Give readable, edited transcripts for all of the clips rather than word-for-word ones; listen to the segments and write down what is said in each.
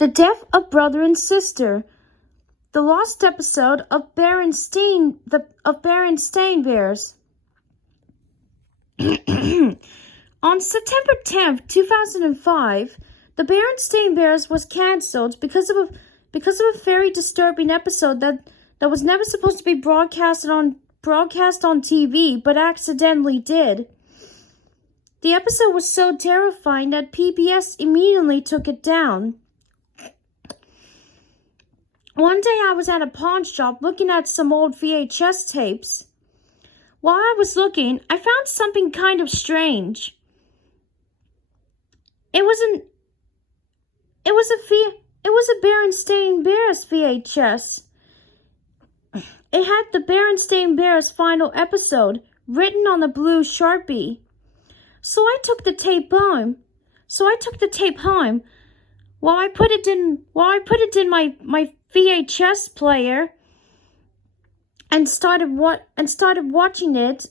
The death of brother and sister. The lost episode of Berenstain Bears. On September 10th, 2005, the Berenstain Bears was cancelled because of a very disturbing episode that was never supposed to be broadcast on TV, but accidentally did. The episode was so terrifying that PBS immediately took it down. One day I was at a pawn shop looking at some old VHS tapes. While I was looking, I found something kind of strange. It was a Berenstain Bears VHS. It had the Berenstain Bears final episode written on a blue Sharpie. So I took the tape home. While I put it in my VHS player and started watching it,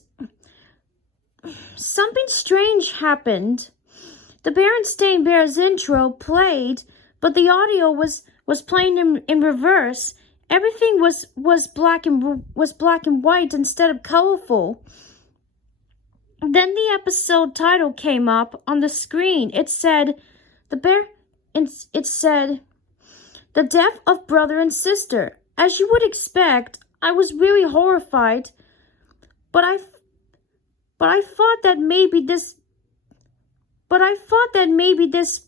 something strange happened. The Berenstain Bears intro played, but the audio was playing in reverse. Everything was black and white instead of colorful. Then the episode title came up on the screen. It said, The Death of Brother and Sister. As you would expect, I was really horrified, but I thought that maybe this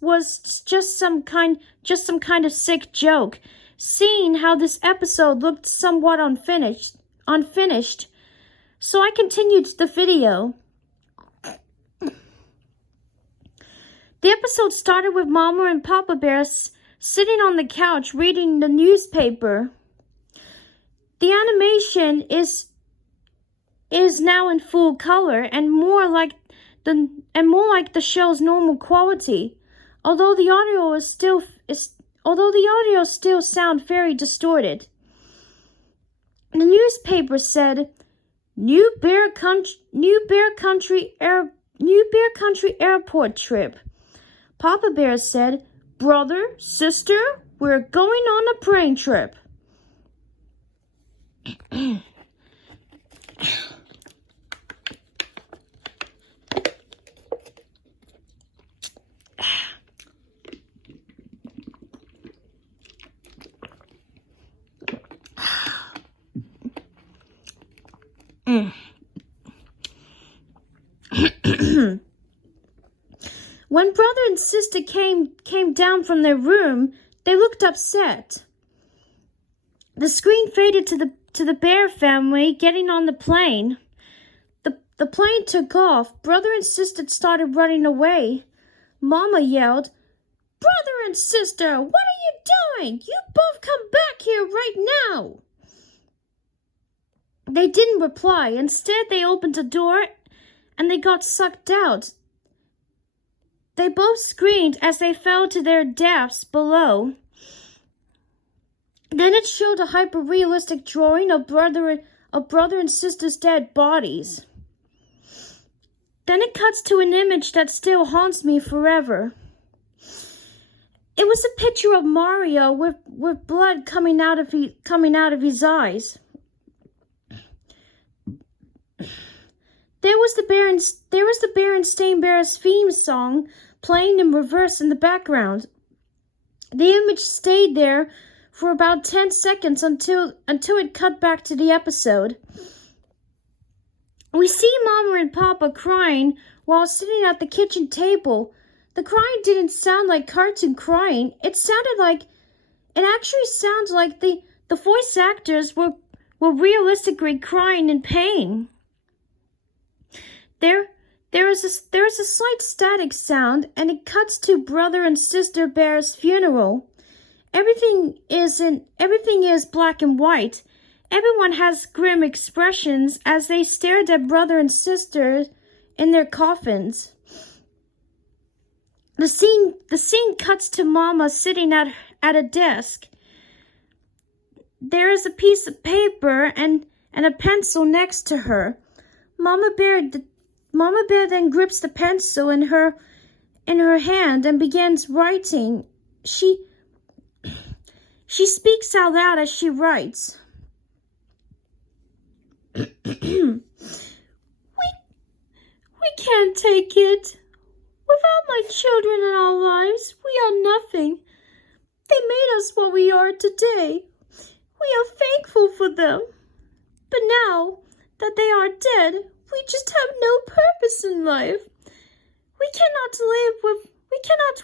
was just some kind of sick joke, seeing how this episode looked somewhat unfinished. So I continued the video. The episode started with Mama and Papa Bears sitting on the couch reading the newspaper. The animation is now in full color and more like the show's normal quality. Although the audio still sound very distorted. The newspaper said, New Bear Country airport trip. Papa Bear said, Brother, sister, we're going on a plane trip. When brother and sister came down from their room, they looked upset. The screen faded to the Bear family getting on the plane. The plane took off. Brother and sister started running away. Mama yelled, Brother and sister, what are you doing? You both come back here right now. They didn't reply. Instead, they opened a door and they got sucked out. They both screamed as they fell to their deaths below. Then it showed a hyper-realistic drawing of brother and sister's dead bodies. Then it cuts to an image that still haunts me forever. It was a picture of Mario with blood coming out of his eyes. There was the Berenstain Bears theme song playing in reverse in the background. The image stayed there for about 10 seconds until it cut back to the episode. We see Mama and Papa crying while sitting at the kitchen table. The crying didn't sound like cartoon crying. It actually sounded like the voice actors were realistically crying in pain. There is a slight static sound, and it cuts to brother and sister Bear's funeral. Everything is black and white. Everyone has grim expressions as they stared at brother and sister in their coffins. The scene cuts to Mama sitting at a desk. There is a piece of paper and a pencil next to her. Mama Bear then grips the pencil in her hand and begins writing. She She speaks out loud as she writes. We can't take it. Without my children in our lives, we are nothing. They made us what we are today. We are thankful for them. But now that they are dead, we just have no purpose in life. We cannot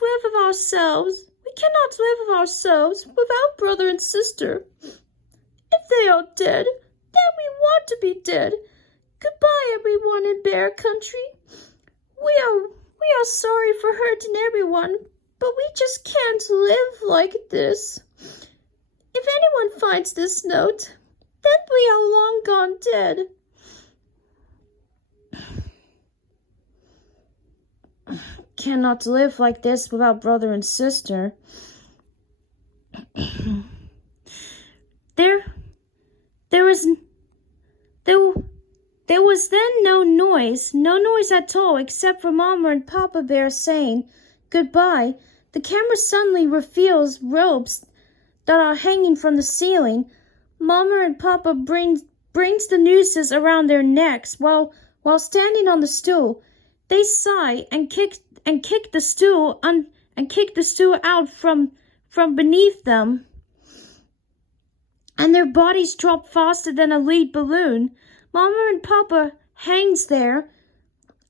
live with ourselves. We cannot live with ourselves without brother and sister. If they are dead, then we want to be dead. Goodbye, everyone in Bear Country. We are sorry for hurting everyone, but we just can't live like this. If anyone finds this note, then we are long gone dead. Cannot live like this without brother and sister. There was then no noise at all, except for Mama and Papa Bear saying goodbye. The camera suddenly reveals robes that are hanging from the ceiling. Mama and Papa brings the nooses around their necks while standing on the stool. They sigh and kick the stool out from beneath them, and their bodies drop faster than a lead balloon. Mama and Papa hangs there,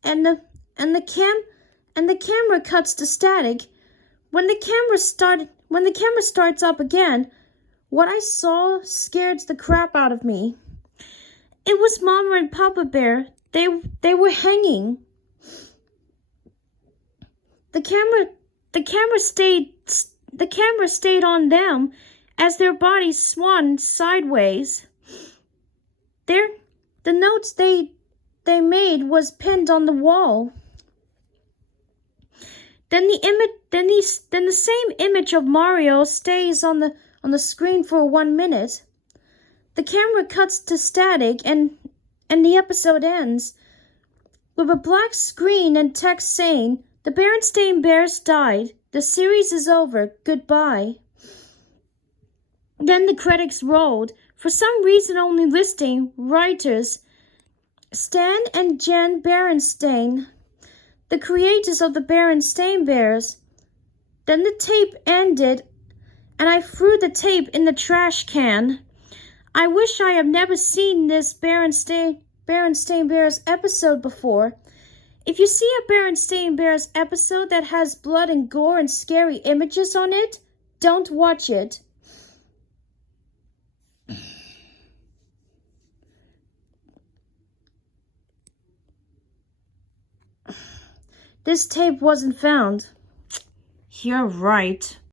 and the camera cuts to static. When the camera starts up again, what I saw scared the crap out of me. It was Mama and Papa Bear. They were hanging. The camera stayed on them as their bodies swung sideways. The notes they made was pinned on the wall. Then the same image of Mario stays on the screen for 1 minute. The camera cuts to static and the episode ends with a black screen and text saying, "The Berenstain Bears died. The series is over. Goodbye." Then the credits rolled, for some reason only listing writers Stan and Jen Berenstain, the creators of the Berenstain Bears. Then the tape ended, and I threw the tape in the trash can. I wish I had never seen this Berenstain Bears episode before. If you see a Berenstain Bears episode that has blood and gore and scary images on it, don't watch it. This tape wasn't found. You're right.